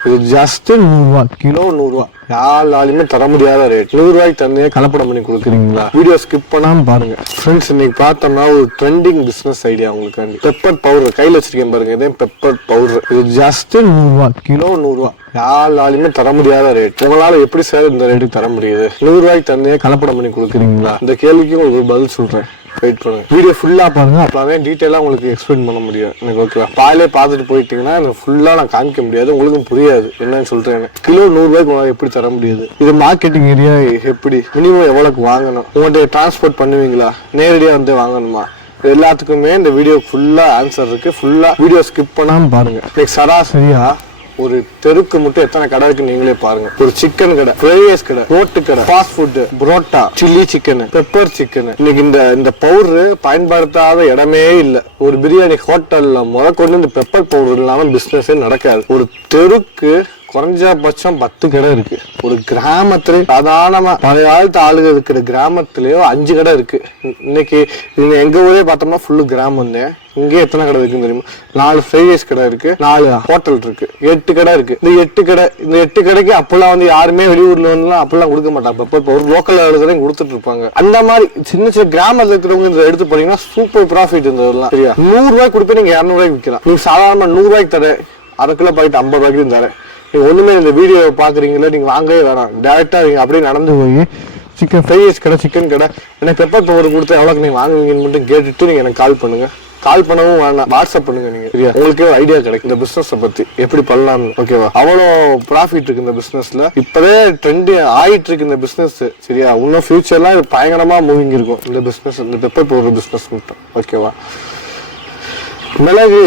இது ஜஸ்ட் நூறுரூவா கிலோ நூறுரூவா யாராலையுமே தர முடியாத ரேட் நூறுரூவாய்க்கு தந்தே கலப்படம் பண்ணி கொடுக்குறீங்களா? வீடியோ ஸ்கிப் பண்ணாமல் பாருங்க. ஃப்ரெண்ட்ஸ் இன்னைக்கு பார்த்தோம்னா ஒரு ட்ரெண்டிங் பிஸ்னஸ் ஐடியா உங்களுக்கு பெப்பர் பவுடர் கையில் வச்சிருக்கேன் பாருங்க இதே பெப்பர் பவுடர் இது ஜஸ்ட் நூறுரூவா கிலோ நூறுரூவா யாராலையுமே தர முடியாத ரேட் உங்களால எப்படி சார் இந்த ரேட்டுக்கு தர முடியுது? நூறுரூவாய்க்கு தந்தே கலப்படம் பண்ணி கொடுக்குறீங்களா? இந்த கேள்விக்கு உங்களுக்கு ஒரு பதில் சொல்றேன். வெயிட் பண்ணுங்க வீடியோ ஃபுல்லாக பாருங்கள் அப்போ அப்பதான் டீட்டெயிலாக உங்களுக்கு எக்ஸ்பிளைன் பண்ண முடியும். எனக்கு ஓகேவா பாலே பார்த்துட்டு போயிட்டீங்கன்னா எனக்கு ஃபுல்லாக நான் காமிக்க முடியாது. உங்களுக்கும் புரியாது. என்னன்னு சொல்கிறேன் கிலோ நூறுரூவாய்க்கு உங்களால் எப்படி தர முடியாது? இது மார்க்கெட்டிங் ஏரியா எப்படி? மினிமம் எவ்வளோக்கு வாங்கணும்? உங்கள்கிட்ட டிரான்ஸ்போர்ட் பண்ணுவீங்களா? நேரடியாக வந்து வாங்கணுமா? எல்லாத்துக்குமே இந்த வீடியோ ஃபுல்லாக ஆன்சர் இருக்குது ஃபுல்லாக வீடியோ ஸ்கிப் பண்ணாமல் பாருங்கள் இன்னைக்கு சராசரியா ஒரு தெருக்கு மட்டும் எத்தனை கடை இருக்கு நீங்களே பாருங்க. ஒரு சிக்கன் கடை ஃப்ரைட் ரைஸ் கடை ரோட்டு கடை fast food parotta chilli chicken pepper chicken இன்னைக்கு இந்த இந்த பவுடர் பயன்படுத்தாத இடமே இல்லை. ஒரு பிரியாணி ஹோட்டல்ல முத கொண்டு இந்த பெப்பர் பவுடர் இல்லாமல் பிசினஸே நடக்காது. ஒரு தெருக்கு குறைஞ்சபட்சம் பத்து கடை இருக்கு. ஒரு கிராமத்துல சாதாரணமா பழைய காலத்து ஆளுங்க இருக்கிற கிராமத்திலயும் அஞ்சு கடை இருக்கு. இன்னைக்கு எங்க ஊரே பார்த்தோம்னா ஃபுல்லு கிராமம் தான். இங்கே எத்தனை கடை இருக்குன்னு தெரியுமா? நாலு ஃப்ரைட் ரைஸ் கடை இருக்கு. நாலு ஹோட்டல் இருக்கு. எட்டு கடை இருக்கு. இந்த எட்டு கடை இந்த எட்டு கடைக்கு அப்பெல்லாம் வந்து யாருமே வெளியூர்ல வந்து அப்பெல்லாம் கொடுக்க மாட்டாங்க. இப்போ இப்போ ஒரு லோக்கல் ஆளுதான் கொடுத்துட்டு இருப்பாங்க. அந்த மாதிரி சின்ன சின்ன கிராமத்துல இருக்கிறவங்க இதை எடுத்து போனீங்கன்னா சூப்பர் ப்ராஃபிட் இந்த இதெல்லாம். சரியா? நூறு ரூபாய் கொடுப்பே நீங்க இரநூறுவாய்க்கு விற்கலாம் நீங்க சாதாரண நூறு ரூபாய்க்கு தர அரை கிலோ பாக்கெட் ஐம்பது ரூபாய்க்கு தரேன். நீங்க ஒண்ணுமே இந்த வீடியோ பாக்குறீங்களா நீங்க வாங்கவே வேணாம். டேரக்டா நீங்க அப்படியே நடந்து போய் சிக்கன் ஃப்ரை ரைஸ் கடை சிக்கன் கடை. எனக்கு பெப்பர் பவர் கொடுத்து எவ்வளோக்கு நீங்க வாங்குவீங்கன்னு மட்டும் கேட்டுட்டு நீங்க எனக்கு கால் பண்ணுங்க. கால் பண்ணவும் வேணாம். வாட்ஸ்அப் பண்ணுங்க நீங்க. சரியா? உங்களுக்கு ஒரு ஐடியா கிடைக்கும். இந்த பிசினஸ் பத்தி எப்படி பண்ணலாம்னு ஓகேவா அவ்வளோ ப்ராஃபிட் இருக்கு இந்த பிசினஸ்ல இப்பவே ட்ரெண்ட் ஆயிட்டு இருக்கு இந்த பிசினஸ் சரியா? இன்னும் ஃபியூச்சர்லாம் இது பயங்கரமா மூவிங் இருக்கும். இந்த பிசினஸ் இந்த பெப்பர் பவுடர் பிசினஸ் மட்டும். ஓகேவா மிளகு.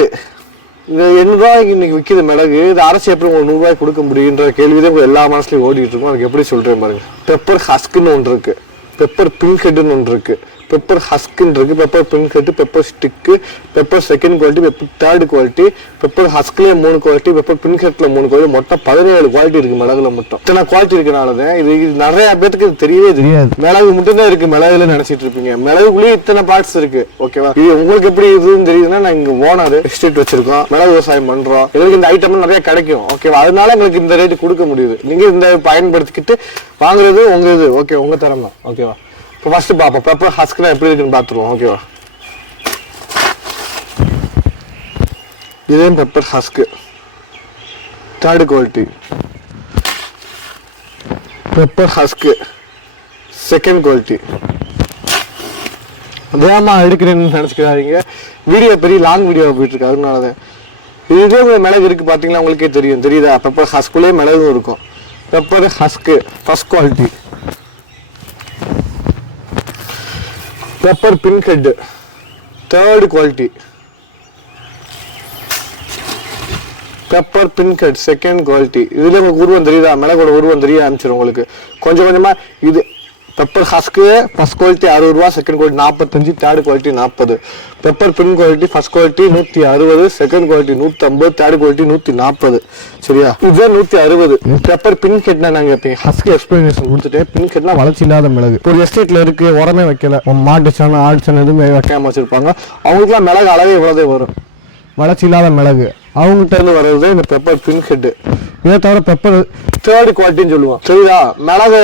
இது எண்ணூறு ரூபாய்க்கு இன்னைக்கு விற்கிது மிளகு இது அரசு எப்படி உங்களுக்கு நூறுரூவாய்க்கு கொடுக்க முடியுன்ற கேள்விதான் எல்லா மனசுலையும் ஓடிட்டு இருக்கும். அதுக்கு எப்படி சொல்றேன் பாருங்க. பெப்பர் ஹஸ்க்குன்னு ஒன்று இருக்கு. பெப்பர் பிங்க் ஹெட்னு ஒன்று இருக்கு. பெப்பர் ஹஸ்க்குன்னு இருக்கு pepper pin head pepper stick pepper second quality pepper third quality pepper ஹஸ்க்லேயே மூணு குவாலிட்டி பெப்பர் பிங்க் ஹெட்ல மூணு குவாலிட்டி மொத்தம் பதினேழு குவாலிட்டி இருக்கு மிளகுல மட்டும். இத்தனை குவாலிட்டி இருக்கனால தான் இது இது நிறைய பேத்துக்கு இது தெரியவே தெரியாது. மிளகு மட்டும் தான் இருக்கு மிளகுல நினைச்சிட்டு இருப்பீங்க. மிளகுலயே இத்தனை பார்ட்ஸ் இருக்கு ஓகேவா இது உங்களுக்கு எப்படி இதுன்னு தெரியுதுன்னா நான் இங்க ஓனர் எஸ்டேட் வச்சிருக்கோம் மிளகு விவசாயம் பண்றோம். எங்களுக்கு இந்த ஐட்டம் நிறைய கிடைக்கும் ஓகேவா அதனால எங்களுக்கு இந்த ரேட்டு கொடுக்க முடியுது. நீங்க இந்த பயன்படுத்திக்கிட்டு வாங்குறது உங்க இது ஓகே உங்க திறமை ஓகேவா இப்போ ஃபஸ்ட்டு பார்ப்போம் பெப்பர் ஹஸ்க்லாம் எப்படி இருக்குன்னு பார்த்துருவோம் ஓகேவா இதே pepper husk third quality pepper husk second quality அதாம்மா எடுக்கிறேன்னு நினச்சிக்கிறாதீங்க வீடியோ பெரிய லாங் வீடியோ போயிட்டு இருக்கு. அதனால தான் இதே உங்களுக்கு மிளகு இருக்கு பார்த்தீங்களா உங்களுக்கே தெரியும். தெரியுதா? பெப்பர் ஹஸ்குள்ளே மிளகும் இருக்கும். Pepper husk first quality pepper pin head third quality pepper pin cut second quality இதுல உங்களுக்கு உருவம் தெரியுதா? மிளகோட உருவம் தெரிய ஆரம்பிச்சிடும் உங்களுக்கு. கொஞ்சம் கொஞ்சமா இது பெப்பர் ஹஸ்க்கு ஃபர்ஸ்ட் குவாலிட்டி அறுபது ரூபா செகண்ட் குவாலிட்டி நாற்பத்தஞ்சு தேர்ட் குவாலிட்டி நாற்பது pepper pin quality first quality நூற்றி அறுபது செகண்ட் குவாலிட்டி நூற்றம்பது தேர்ட் குவாலிட்டி நூற்றி நாற்பது சரியா? இதுதான் நூற்றி அறுபது. பெப்பர் பின் கெட்னா நாங்கள் இப்போ ஹஸ்க்கு எக்ஸ்பிளனேஷன் கொடுத்துட்டு பின் கெட்னா வளர்ச்சி இல்லாத மிளகு. ஒரு எஸ்டேட்ல இருக்கு உரமே வைக்கல. மாட்டு சாணம் ஆடு சாணம் எதுவுமே வைக்காம வச்சிருப்பாங்க. அவங்களுக்குலாம் மிளகு அளவே இவ்வளோதே வரும். வளர்ச்சி இல்லாத மிளகு. அவங்ககிட்ட இருந்து வர்றது இந்த பெப்பர் பின் ஹெட் இதை தவிர பெப்பர் தேர்ட் குவாலிட்டின்னு சொல்லுவோம். சரிதா மிளகு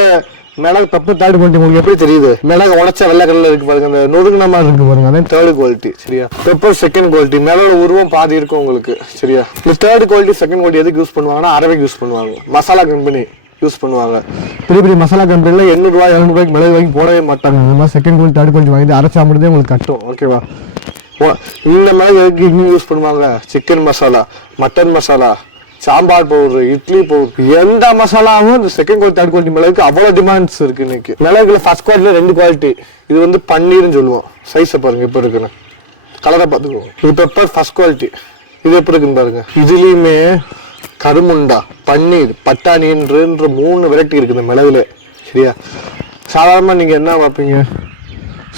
மிளகு தப்பு தேர்ட் குவாலிட்டி உங்களுக்கு எப்படி தெரியுது? மிளகு உடச்ச வெள்ளை கலர்ல இருக்கு பாருங்க. அந்த நொறுங்கின மாதிரி இருக்கு பாருங்க. அதான் தேர்ட் குவாலிட்டி சரியா? பெப்பர் செகண்ட் குவாலிட்டி மிளகு உருவம் பாதி இருக்கும் உங்களுக்கு. சரியா? இந்த தேர்ட் குவாலிட்டி செகண்ட் குவாலிட்டி எதுக்கு யூஸ் பண்ணுவாங்கன்னா அரபிக் யூஸ் பண்ணுவாங்க. மசாலா கம்பெனி யூஸ் பண்ணுவாங்க. பெரிய பெரிய மசாலா கம்பெனியில் எண்ணூறுவா இரநூறுவாய்க்கு மிளகு வாங்கி போடவே மாட்டாங்க. இந்த மாதிரி செகண்ட் குவாலிட்டி தேர்ட் குவாலிட்டி வாங்கி அரைச்சா மட்டும் உங்களுக்கு கட்டும். ஓகேவா இந்த மிளகு எதுக்கு இன்னும் யூஸ் பண்ணுவாங்க? Chicken masala mutton masala. Sambar powder idli powder எந்த மசாலாவும் இந்த செகண்ட் குவாலிட்டி தேர்ட் குவாலிட்டி மிளகுக்கு அவ்வளோ டிமாண்ட்ஸ் இருக்கு இன்னைக்கு. மிளகுல ஃபர்ஸ்ட் குவாலிட்டியில் ரெண்டு குவாலிட்டி இது வந்து பன்னீர்னு சொல்லுவோம். சைஸை பாருங்க இப்போ இருக்குன்னு. கலரை பார்த்துக்குவோம் இது பெப்பர் ஃபர்ஸ்ட் குவாலிட்டி இது எப்படி இருக்குன்னு பாருங்க. இதுலேயுமே கருமுண்டா பன்னீர் பட்டாணின்ற மூணு வெரைட்டி இருக்கு இந்த மிளகுல. சரியா? சாதாரணமாக நீங்கள் என்ன பார்ப்பீங்க?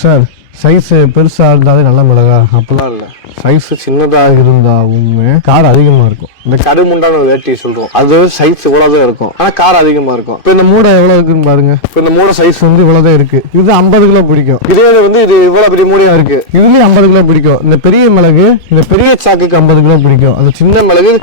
சார் சைஸ் பெருசாக இருந்தாலே நல்ல மிளகா. அப்படிலாம் இல்லை. சைஸ் சின்னதாக இருந்தாலுமே காரம் அதிகமாக இருக்கும். இந்த கருமுண்டான வேட்டி சொல்றோம். அது சைஸ் இவ்வளவுதான் இருக்கும். ஆனா கார் அதிகமா இருக்கும். இப்போ இந்த மூடை எவ்வளவு இருக்குன்னு பாருங்க. இப்போ இந்த மூடை சைஸ் வந்து இவ்வளவுதான் இருக்கு. இது ஐம்பது கிலோ பிடிக்கும். இதே வந்து இது இவ்வளவு பெரிய மூடியா இருக்கு. இதுலயும் ஐம்பது கிலோ பிடிக்கும். இந்த பெரிய மிளகு இந்த பெரிய சாக்குக்கு ஐம்பது கிலோ பிடிக்கும். அந்த சின்ன மிளகு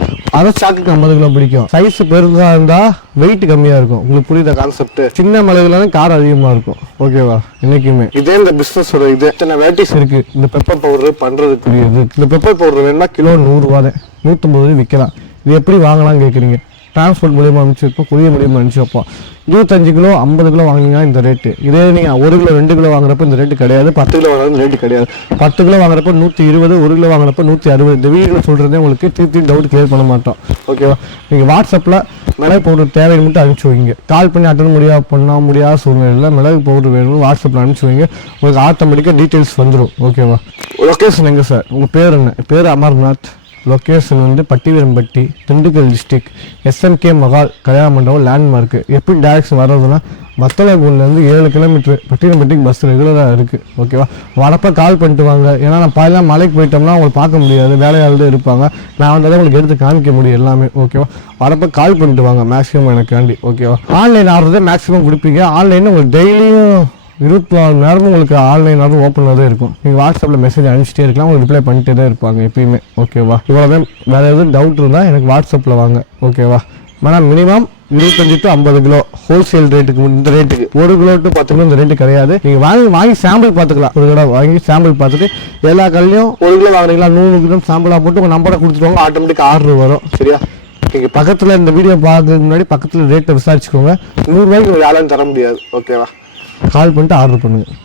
அரை சாக்குக்கு ஐம்பது கிலோ பிடிக்கும். சைஸ் பெருசா இருந்தா வெயிட் கம்மியா இருக்கும். உங்களுக்கு புரியுத கான்செப்ட் சின்ன மிளகுல கார் அதிகமா இருக்கும். ஓகேவா என்னைக்குமே. இதே இந்த பிசினஸ் இது. இத்தனை வேட்டிஸ் இருக்கு. இந்த பெப்பர் பவுடர் பண்றதுக்குரியது இந்த பெப்பர் பவுடர் வேணும்னா கிலோ நூறு ரூபாய் நூற்றம்பது ரூபாய் விற்கலாம் இது எப்படி வாங்கலாம்னு கேட்குறீங்க. டிரான்ஸ்போர்ட் மூலியமாக அனுப்பிச்சு வைப்போம். கொரியர் மூலியமாக அனுப்பிச்சு வைப்போம். இருபத்தஞ்சு கிலோ ஐம்பது கிலோ வாங்குனீங்கன்னா இந்த ரேட்டு இதே நீங்கள் ஒரு கிலோ ரெண்டு கிலோ வாங்குறப்ப இந்த ரேட்டு கிடையாது. பத்து கிலோ வாங்குறது ரேட்டு கிடையாது. பத்து கிலோ வாங்குறப்ப நூற்றி இருபது ஒரு கிலோ வாங்குறப்ப நூற்றி அறுபது. இந்த வீடியோ சொல்கிறதே உங்களுக்கு திருப்பி டவுட் கிளியர் பண்ண மாட்டோம். ஓகேவா நீங்கள் வாட்ஸ்அப்பில் மிளகு பவுடர் தேவையை மட்டும் அனுப்பிச்சி வைங்க. கால் பண்ணி அட்டன் முடியாது பண்ண முடியாத சூழ்நிலையில் மிளகு பவுடர் வேணும்னு வாட்ஸ்அப்பில் அனுப்பிச்சு வைங்க. உங்களுக்கு ஆட்டோமேட்டிக்காக டீட்டெயில்ஸ் வந்துடும் ஓகேவா லொக்கேஷன் எங்கே சார் உங்கள் பேர் என்ன? பேர் அமர்நாத். லொக்கேஷன் வந்து பட்டிவீரம்பட்டி திண்டுக்கல் டிஸ்ட்ரிக் எஸ்என்கே மகால் கல்யாண மண்டபம் லேண்ட்மார்க்கு எப்படி டேரக்ஷன் வர்றதுன்னா மத்தளகுன்லேருந்து ஏழு கிலோமீட்டர் பட்டினப்பட்டிக்கு பஸ் ரெகுலராக இருக்குது ஓகேவா வரப்போ கால் பண்ணிட்டு வாங்க. ஏன்னா நான் பாயெல்லாம் மலைக்கு போயிட்டோம்னா அவங்களை பார்க்க முடியாது. வேலையாள் தான் இருப்பாங்க. நான் வந்தால் உங்களுக்கு எடுத்து காமிக்க முடியும் எல்லாமே. ஓகேவா வரப்போ கால் பண்ணிட்டு வாங்க. மேக்ஸிமம் எனக்காண்டி. ஓகேவா ஆன்லைன் ஆர்டர் மேக்ஸிமம் கொடுப்பீங்க. ஆன்லைன் உங்களுக்கு டெய்லியும் இருபத்தி நாலு நேரமும் உங்களுக்கு ஆன்லைன் ஆர்டர் ஓப்பனில் தான் இருக்கும். நீங்கள் வாட்ஸ்அப்பில் மெசேஜ் அனுப்பிச்சிட்டே இருக்கலாம். உங்களுக்கு ரிப்ளை பண்ணிட்டே தான் இருப்பாங்க எப்பயுமே. ஓகேவா இவ்வளோதான் வேறு எதுவும் டவுட் இருந்தால் எனக்கு வாட்ஸ்அப்பில் வாங்க. ஓகேவா மேடம் மினிமம் இருபத்தஞ்சு டு ஐம்பது கிலோ ஹோல்சேல் ரேட்டுக்கு இந்த ரேட்டுக்கு ஒரு கிலோ டு பத்து கிலோ இந்த ரேட்டு கிடையாது. நீங்கள் வாங்கி வாங்கி சாம்பிள் பார்த்துக்கலாம். ஒரு தடவை வாங்கி சாம்பிள் பார்த்துட்டு எல்லா கல்லையும் ஒரு கிலோ வாங்குறீங்களா? நூறு கிலோ சாம்பிளாக போட்டு உங்கள் நம்பரை கொடுத்துருவாங்க ஆட்டோமேட்டிக் ஆர்டர் வரும். சரியா? நீங்கள் பக்கத்தில் இந்த வீடியோ பார்க்கறதுக்கு முன்னாடி பக்கத்தில் ரேட்டை விசாரிச்சுக்கோங்க. நூறுரூவாய்க்கு ஒரு ஆளும் தர முடியாது. ஓகேவா கால் பண்ணிட்டு ஆர்டர் பண்ணுங்கள்